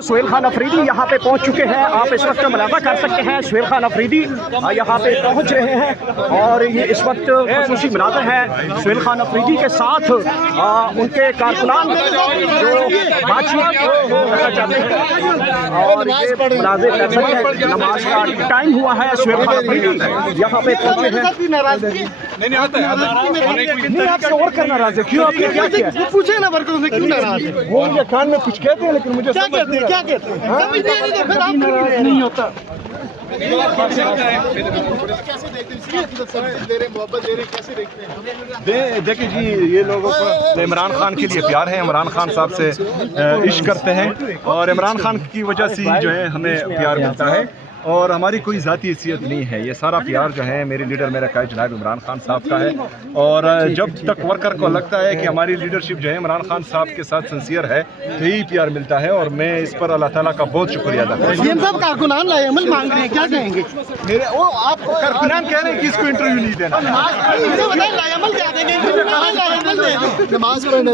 सुहेल खान अफरीदी यहाँ पे पहुँच चुके हैं। आप इस वक्त मुलाज़ा कर सकते हैं। सुहेल खान अफरीदी यहाँ पे पहुँच रहे हैं और ये इस वक्त खुसूसी मुनाज़र है सुहेल खान अफरीदी के साथ उनके कारकुनान जो बातचीत करना चाहते हैं और ये मुनाज़िर नमाज का टाइम हुआ है। सुहेल खान अफरीदी यहाँ पे पहुँचे हैं। नहीं आपसे और करना नाराज़ है क्यों? आपने क्या किया? पूछे ना वर्करों से क्यों नाराज़ है? वो मुझे कान में कुछ कहते हैं लेकिन मुझे क्या कहते हैं? क्या कहते हैं? कभी दे नहीं फिर आप नहीं होता। कैसे देखते हैं? मोहब्बत दे रहे कैसे देखते हैं? देखिए जी, ये लोगों को इमरान खान के लिए प्यार है, इमरान खान साहब से इश्क करते हैं और इमरान खान की वजह से जो है हमें प्यार मिलता है और हमारी कोई ज़ाती हैसियत नहीं है। ये सारा प्यार जो है मेरे लीडर मेरा कायद जनाब इमरान खान साहब का है और जब तक वर्कर को लगता है कि हमारी लीडरशिप जो है इमरान खान साहब के साथ सिंसियर है तो यही प्यार मिलता है और मैं इस पर अल्लाह ताला का बहुत शुक्रिया अदा करता हूं। सीएम साहब कारकुनान लाएअमल मांग रहे हैं, क्या कहेंगे? मेरे वो आप कारकुनान कह रहे हैं कि इसको इंटरव्यू नहीं देना। लाएअमल क्या देंगे? लाएअमल दे दें। नमाज पढ़ने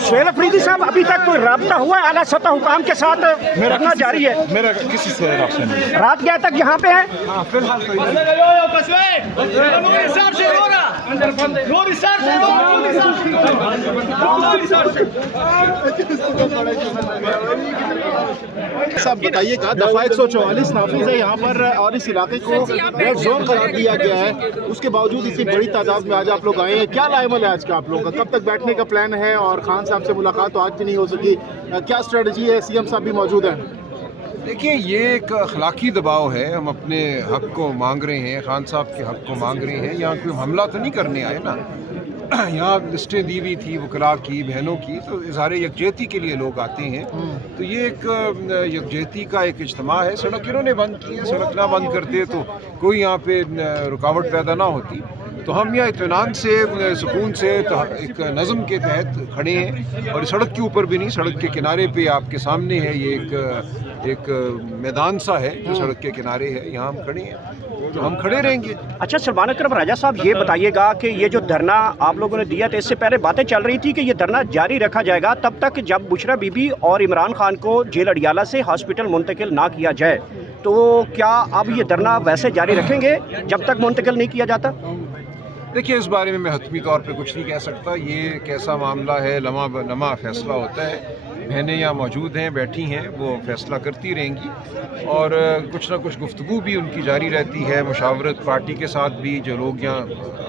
सुहेल अफरीदी साहब अभी तक कोई राब्ता हुआ है आला सतह हुकाम के साथ? रखना जारी है। मेरा किसी से राब्ता नहीं। रात गया तक यहाँ पे है। हाँ फिलहाल तो साहब बताइएगा, दफा 144 नाफिज है यहाँ पर और इस इलाके को रेड जोन करार दिया गया है, उसके बावजूद इतनी बड़ी तादाद में आज आप लोग आए हैं। क्या लाएमल है आज का आप लोगों का? कब तक बैठने का प्लान है? और खान साहब से मुलाकात तो आज भी नहीं हो सकी, क्या स्ट्रेटजी है? सीएम साहब भी मौजूद हैं। देखिए, ये एक अखलाकी दबाव है। हम अपने हक को मांग रहे हैं, खान साहब के हक को मांग रहे हैं। यहाँ कोई हमला तो नहीं करने आए ना। यहाँ लिस्टें दी हुई थी वकला की, बहनों की, तो इज़हार यकजहती के लिए लोग आते हैं। तो ये एक यकजहती का एक इज्तिमा है। सड़क इन्होंने बंद की है, सड़क ना बंद करते तो कोई यहाँ पे रुकावट पैदा ना होती। तो हम यहाँ इत्मीनान से, सुकून से एक नज़म के तहत खड़े हैं और सड़क के ऊपर भी नहीं, सड़क के किनारे पे आपके सामने है। ये एक मैदान सा है जो सड़क के किनारे है, यहाँ हम खड़े हैं तो हम खड़े रहेंगे। अच्छा सलमान अकरम राजा साहब, ये बताइएगा कि ये जो धरना आप लोगों ने दिया था, इससे पहले बातें चल रही थी कि ये धरना जारी रखा जाएगा तब तक जब बुशरा बीबी और इमरान खान को जेल अडियाला से हॉस्पिटल मुंतकिल ना किया जाए। तो क्या अब ये धरना वैसे जारी रखेंगे जब तक मुंतकिल नहीं किया जाता? देखिए, इस बारे में मैं हतमी तौर पे कुछ नहीं कह सकता। ये कैसा मामला है, लम्हा ब लम्हा फैसला होता है। बहनें यहाँ मौजूद हैं, बैठी हैं, वो फैसला करती रहेंगी और कुछ ना कुछ गुफ्तगू भी उनकी जारी रहती है। मुशावरत पार्टी के साथ भी, जो लोग यहाँ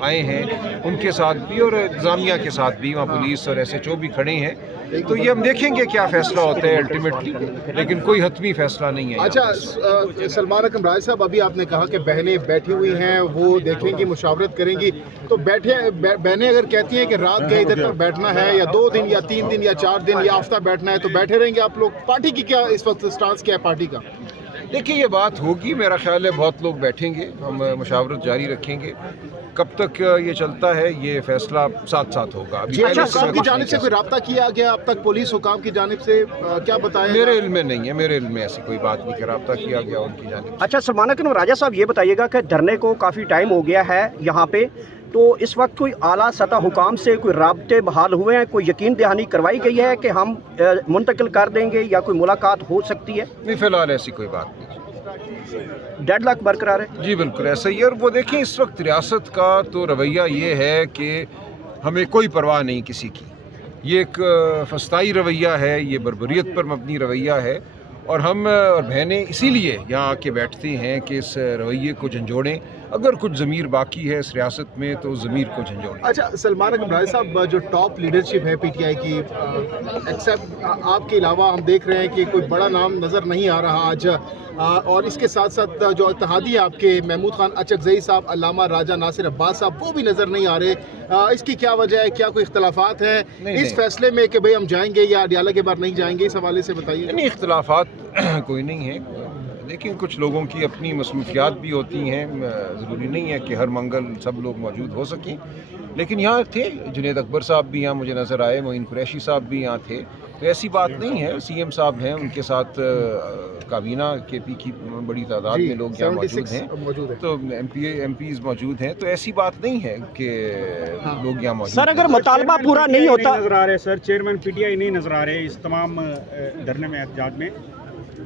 आए हैं उनके साथ भी और इंतज़ामिया के साथ भी, वहाँ पुलिस और SHO भी खड़े हैं। तो ये हम देखेंगे क्या फ़ैसला होता है अल्टीमेटली, लेकिन कोई हतमी फ़ैसला नहीं है। अच्छा सलमान अकरम राय साहब, अभी आपने कहा कि बहनें बैठी हुई हैं, वो देखेंगी, मुशावरत करेंगी। तो बहनें अगर कहती हैं कि रात गए इधर पर बैठना है या 2 दिन या 3 दिन या 4 दिन या हफ्ता बैठना है, तो बैठे रहेंगे आप लोग? पार्टी की क्या इस वक्त स्टांस क्या है पार्टी का? देखिए, ये बात होगी, मेरा ख्याल है बहुत लोग बैठेंगे, हम मुशावरत जारी रखेंगे। कब तक ये चलता है ये फैसला साथ साथ होगा। अच्छा, हुकाम की जानिब से कोई रब्ता किया गया अब तक? पुलिस हुकाम की जानिब से क्या बताया? मेरे इल्म में नहीं है, मेरे इल्म में ऐसी कोई बात नहीं कि रब्ता किया गया उनकी जानिब। अच्छा सलमान अकरम राजा साहब, ये बताइएगा कि धरने को काफ़ी टाइम हो गया है यहाँ पे, तो इस वक्त कोई आला सतह हुकाम से कोई राब्ते बहाल हुए हैं, कोई यकीन दहानी करवाई गई है कि हम मुंतकिल कर देंगे या कोई मुलाकात हो सकती है? नहीं, फ़िलहाल ऐसी कोई बात नहीं। डेडलॉक बरकरार है? जी बिल्कुल ऐसा ही है। और वो देखें, इस वक्त रियासत का तो रवैया ये है कि हमें कोई परवाह नहीं किसी की। ये एक फस्ताई रवैया है, ये बर्बरियत पर मबनी रवैया है और हम और बहनें इसीलिए यहाँ आके बैठते हैं कि इस रवैये को झंझोड़ें। अगर कुछ ज़मीर बाकी है इस रियासत में तो ज़मीर को झंझोड़ें। अच्छा सलमान अकरम राय साहब, जो टॉप लीडरशिप है PTI की, एक्सेप्ट आपके अलावा हम देख रहे हैं कि कोई बड़ा नाम नज़र नहीं आ रहा आज। और इसके साथ साथ जो इत्तेहादी आपके महमूद खान अचकज़ई साहब, अल्लामा राजा नासिर अब्बास साहब, वो भी नज़र नहीं आ रहे। इसकी क्या वजह है? क्या कोई इख्तलाफात हैं इस फैसले में कि भाई हम जाएंगे या अडियाला के बाहर नहीं जाएंगे? इस हवाले से बताइए। नहीं, इख्तलाफात कोई नहीं है। देखिए कुछ लोगों की अपनी मसरूफियात भी होती हैं, ज़रूरी नहीं है कि हर मंगल सब लोग मौजूद हो सकें, लेकिन यहाँ थे जुनैद अकबर साहब भी यहाँ मुझे नज़र आए, मोइन कुरैशी साहब भी यहाँ थे, तो ऐसी बात नहीं है। सीएम साहब हैं, उनके साथ काबीना केपी की बड़ी तादाद में लोग यहाँ मौजूद हैं, तो एमपीज़ मौजूद हैं, तो ऐसी बात नहीं है कि लोग यहाँ मौजूद सर अगर मुतालबा पूरा नहीं होता, नजर आ रहे सर, चेयरमैन पीटीआई नहीं नजर आ रहे इस तमाम धरने में एहतजाज में।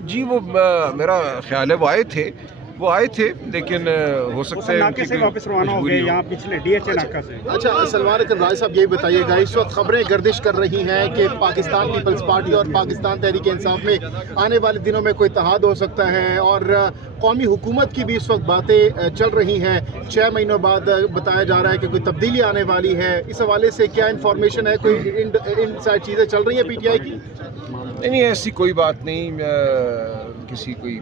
जी वो मेरा ख्याल है वो आए थे लेकिन हो सकता है नाके से वापस रवाना हो गए यहाँ पिछले डीएचए नाका से। अच्छा सलमान अकरम राय साहब यही बताइएगा, इस वक्त खबरें गर्दिश कर रही हैं कि पाकिस्तान पीपल्स पार्टी और पाकिस्तान तहरीक इंसाफ में आने वाले दिनों में कोई इत्तेहाद हो सकता है, और कौमी हुकूमत की भी इस वक्त बातें चल रही हैं, 6 महीनों बाद बताया जा रहा है कि कोई तब्दीली आने वाली है। इस हवाले से क्या इन्फॉर्मेशन है, कोई इन सारी चीज़ें चल रही हैं पीटीआई की? नहीं ऐसी कोई बात नहीं, किसी कोई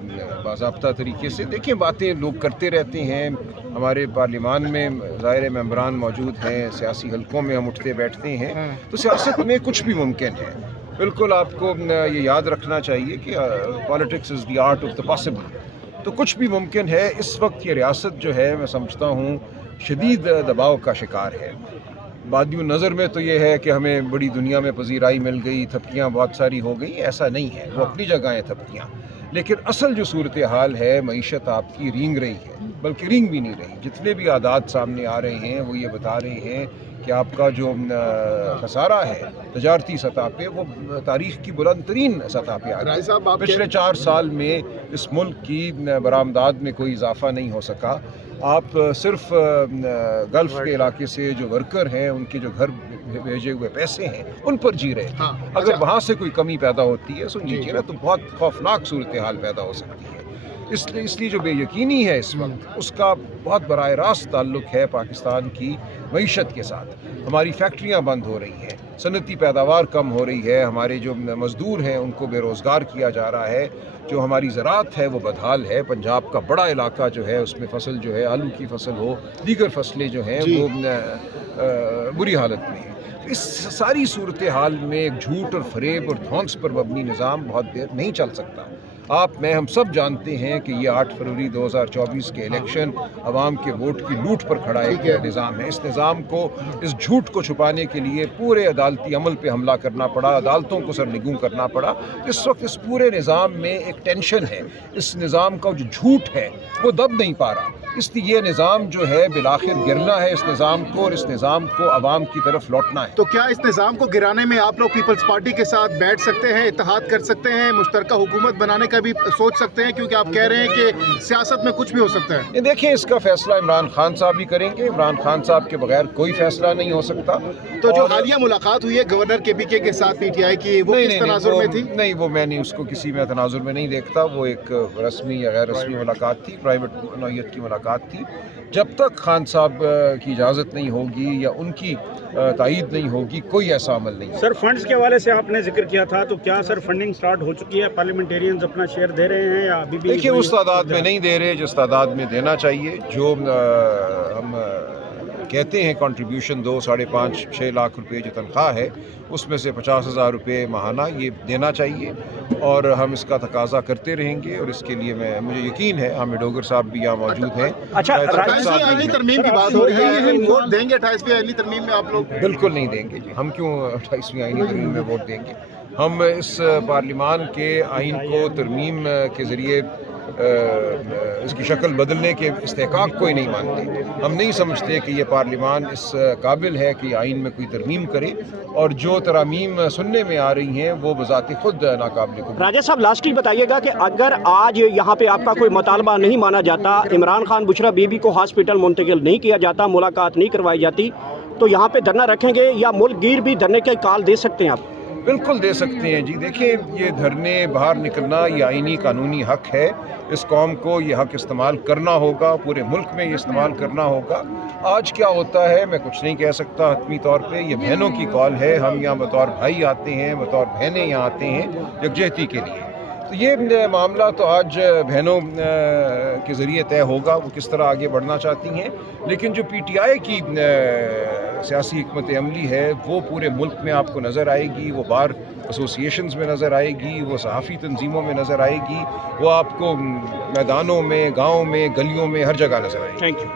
बाज़ाब्ता तरीके से देखिए बातें लोग करते रहते हैं। हमारे पार्लियामान में ज़ाहिर मेंबरान मौजूद हैं, सियासी हलकों में हम उठते बैठते हैं, तो सियासत में कुछ भी मुमकिन है। बिल्कुल आपको ये याद रखना चाहिए कि politics is the art of the possible, तो कुछ भी मुमकिन है। इस वक्त ये रियासत जो है मैं समझता हूँ शदीद दबाव का शिकार है। बादियों नज़र में तो ये है कि हमें बड़ी दुनिया में पजीराई मिल गई, थपकियाँ बहुत सारी हो गई, ऐसा नहीं है, वो अपनी जगह है थपकियाँ, लेकिन असल जो सूरत हाल है मईशत आपकी रींग रही है, बल्कि रींग भी नहीं रही। जितने भी आदात सामने आ रहे हैं वो ये बता रहे हैं कि आपका जो खसारा है तजारती सतह पे वो तारीख़ की बुलंद तरीन सतह पे आ रहा है। पिछले 4 साल में इस मुल्क की बरामदात में कोई इजाफा नहीं हो सका। आप सिर्फ गल्फ़ के इलाके से जो वर्कर हैं उनके जो घर भेजे हुए पैसे हैं उन पर जी रहे हैं। अगर वहाँ से कोई कमी पैदा होती है सुन लीजिए ना, तो बहुत खौफनाक सूरत हाल पैदा हो सकती है। इसलिए जो बेयकीनी है इस वक्त उसका बहुत बराह रास्त ताल्लुक़ है पाकिस्तान की मईशत के साथ। हमारी फैक्ट्रियाँ बंद हो रही हैं, सनती पैदावार कम हो रही है, हमारे जो मज़दूर हैं उनको बेरोज़गार किया जा रहा है, जो हमारी ज़राअत है वो बदहाल है। पंजाब का बड़ा इलाका जो है उसमें फसल जो है आलू की फसल हो, दीगर फसलें जो हैं वो बुरी हालत में है। इस सारी सूरत हाल में एक झूठ और फरेब और धौंस पर मबनी निज़ाम बहुत देर नहीं चल सकता। मैं हम सब जानते हैं कि ये 8 फरवरी 2024 के इलेक्शन अवाम के वोट की लूट पर खड़ा एक निज़ाम है। इस निज़ाम को, इस झूठ को छुपाने के लिए पूरे अदालती अमल पे हमला करना पड़ा, अदालतों को सरनिगू करना पड़ा। इस वक्त इस पूरे निज़ाम में एक टेंशन है, इस निज़ाम का जो झूठ है वो दब नहीं पा रहा, इसलिए ये निज़ाम जो है बिलाखिर गिरना है इस निज़ाम को, और इस निज़ाम को अवाम की तरफ लौटना है। तो क्या इस निज़ाम को गिराने में आप लोग पीपल्स पार्टी के साथ बैठ सकते हैं, इत्तेहाद कर सकते हैं, मुश्तरका हुकूमत बनाने का भी सोच सकते हैं, क्योंकि आप कह रहे हैं कि सियासत में कुछ भी हो सकता है? देखिए इसका फैसला इमरान खान साहब ही करेंगे, इमरान खान साहब के बगैर कोई फैसला नहीं हो सकता। तो जो हालिया मुलाकात हुई है गवर्नर केपीके के साथ पीटीआई की, वो किस तनाजुर में थी? नहीं वो मैं नहीं उसको किसी में तनाजुर में नहीं देखता, वो एक रस्मी या गैर रस्मी मुलाकात थी, प्राइवेट नौयत की मुलाकात थी। जब तक खान साहब की इजाज़त नहीं होगी या उनकी तायीद नहीं होगी कोई ऐसा अमल नहीं। सर फंड्स के हवाले से आपने जिक्र किया था, तो क्या सर फंडिंग स्टार्ट हो चुकी है? पार्लियामेंटेरियंस अपना शेयर दे रहे हैं या अभी भी? देखिए उस तादाद में नहीं दे रहे जिस तादाद में देना चाहिए। जो हम कहते हैं कंट्रीब्यूशन 2-5.5-6 लाख रुपए जो तनख्वाह है उसमें से 50,000 रुपये माहाना ये देना चाहिए, और हम इसका तकाजा करते रहेंगे। और इसके लिए मुझे यकीन है हामिद डोगर साहब भी यहाँ मौजूद हैं। अच्छा, 28वीं आईनी तरमीम की बात हो रही है, वोट देंगे 28वीं आईनी तरमीम में आप लोग? बिल्कुल नहीं देंगे जी, हम क्यों 28वीं आईनी तरमीम में वोट देंगे? हम इस पार्लियामान के आइन को तरमीम के ज़रिए इसकी शक्ल बदलने के इस्तेहकाक को ही नहीं मानते। हम नहीं समझते कि ये पार्लियामान इस काबिल है कि आइन में कोई तरमीम करे, और जो तरमीम सुनने में आ रही हैं वो बज़ाती खुद नाकाबिल कबूल। राजा साहब लास्ट ही बताइएगा कि अगर आज यहाँ पे आपका कोई मुतालबा नहीं माना जाता, इमरान खान बुशरा बीबी को हॉस्पिटल मुंतकिल नहीं किया जाता, मुलाकात नहीं करवाई जाती, तो यहाँ पे धरना रखेंगे या मुल्क गिर भी धरने के कॉल दे सकते हैं आप? बिल्कुल दे सकते हैं जी। देखिए ये धरने बाहर निकलना ये आईनी कानूनी हक है, इस कौम को ये हक इस्तेमाल करना होगा, पूरे मुल्क में ये इस्तेमाल करना होगा। आज क्या होता है मैं कुछ नहीं कह सकता हतमी तौर पे, ये बहनों की कॉल है। हम यहाँ बतौर भाई आते हैं, बतौर बहनें यहाँ आते हैं यकजहती के लिए। तो ये मामला तो आज बहनों के ज़रिए तय होगा वो किस तरह आगे बढ़ना चाहती हैं। लेकिन जो पीटीआई की سیاسی حکمت عملی ہے وہ پورے ملک میں آپ کو نظر آئے گی، وہ بار ایسوسیشنز میں نظر آئے گی، وہ صحافی تنظیموں میں نظر آئے گی، وہ آپ کو میدانوں میں، گاؤں میں، گلیوں میں، ہر جگہ نظر آئے گی۔ Thank you.